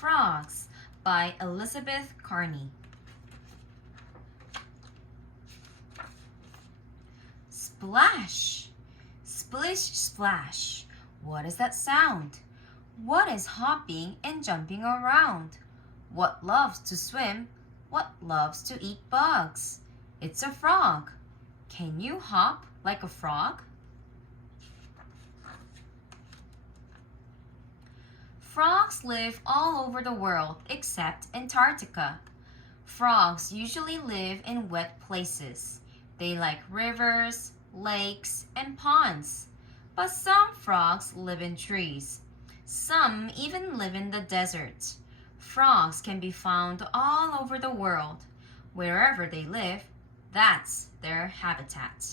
Frogs by Elizabeth Carney. Splash! Splish splash! What is that sound? What is hopping and jumping around? What loves to swim? What loves to eat bugs? It's a frog. Can you hop like a frog? Frogs live all over the world except Antarctica. Frogs usually live in wet places. They like rivers, lakes, and ponds. But some frogs live in trees. Some even live in the desert. Frogs can be found all over the world. Wherever they live, that's their habitat.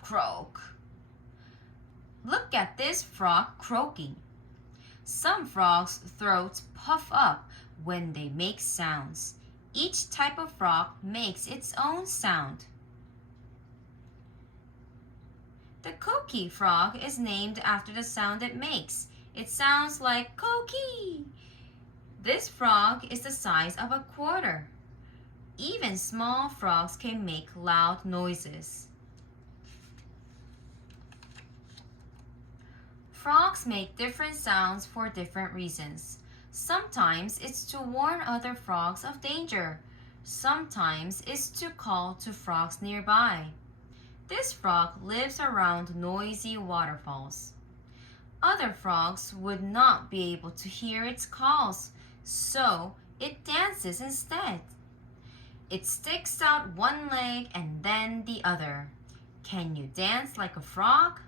Croak. Look at this frog croaking. Some frogs' throats puff up when they make sounds. Each type of frog makes its own sound. The coqui frog is named after the sound it makes. It sounds like coqui. This frog is the size of a quarter. Even small frogs can make loud noises. Frogs make different sounds for different reasons. Sometimes it's to warn other frogs of danger. Sometimes it's to call to frogs nearby. This frog lives around noisy waterfalls. Other frogs would not be able to hear its calls, so it dances instead. It sticks out one leg and then the other. Can you dance like a frog?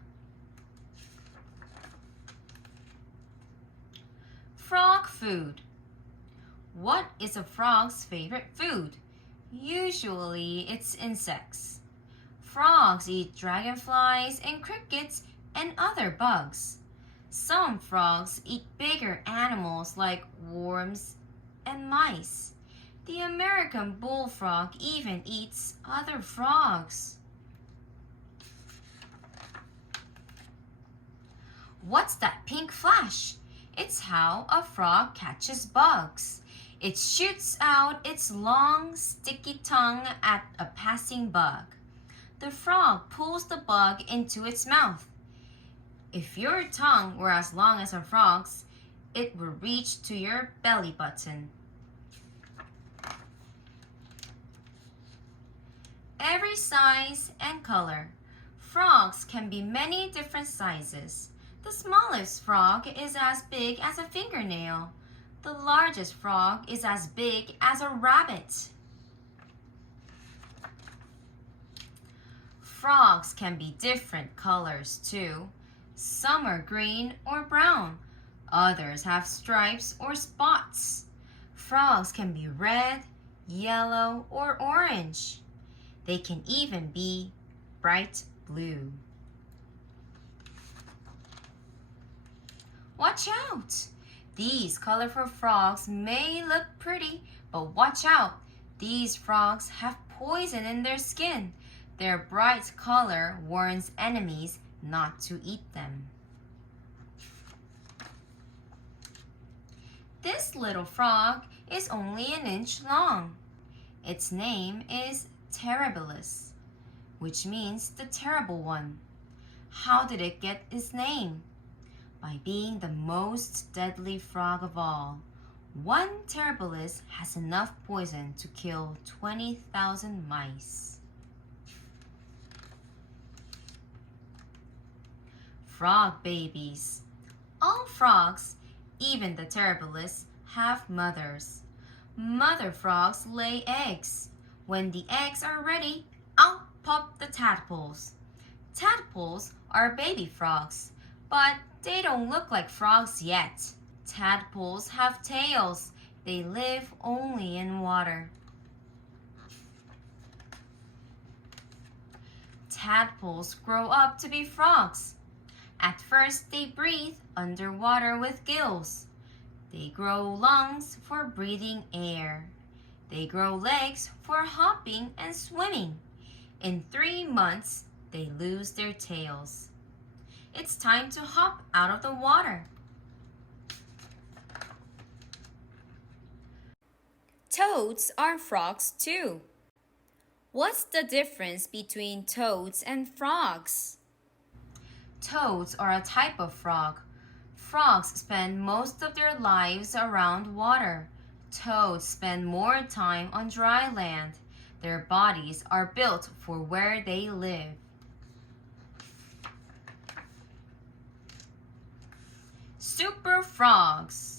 Frog food. What is a frog's favorite food? Usually it's insects. Frogs eat dragonflies and crickets and other bugs. Some frogs eat bigger animals like worms and mice. The American bullfrog even eats other frogs. What's that pink flash? It's how a frog catches bugs. It shoots out its long, sticky tongue at a passing bug. The frog pulls the bug into its mouth. If your tongue were as long as a frog's, it would reach to your belly button. Every size and color. Frogs can be many different sizes. The smallest frog is as big as a fingernail. The largest frog is as big as a rabbit. Frogs can be different colors too. Some are green or brown. Others have stripes or spots. Frogs can be red, yellow, or orange. They can even be bright blue. Watch out! These colorful frogs may look pretty, but watch out! These frogs have poison in their skin. Their bright color warns enemies not to eat them. This little frog is only an inch long. Its name is Terribilis, which means the terrible one. How did it get its name? By being the most deadly frog of all. One Terribilis has enough poison to kill 20,000 mice. Frog babies. All frogs, even the Terribilis, have mothers. Mother frogs lay eggs. When the eggs are ready, out pop the tadpoles. Tadpoles are baby frogs, but they don't look like frogs yet. Tadpoles have tails. They live only in water. Tadpoles grow up to be frogs. At first, they breathe underwater with gills. They grow lungs for breathing air. They grow legs for hopping and swimming. In 3 months, they lose their tails. It's time to hop out of the water. Toads are frogs too. What's the difference between toads and frogs? Toads are a type of frog. Frogs spend most of their lives around water. Toads spend more time on dry land. Their bodies are built for where they live. Super frogs.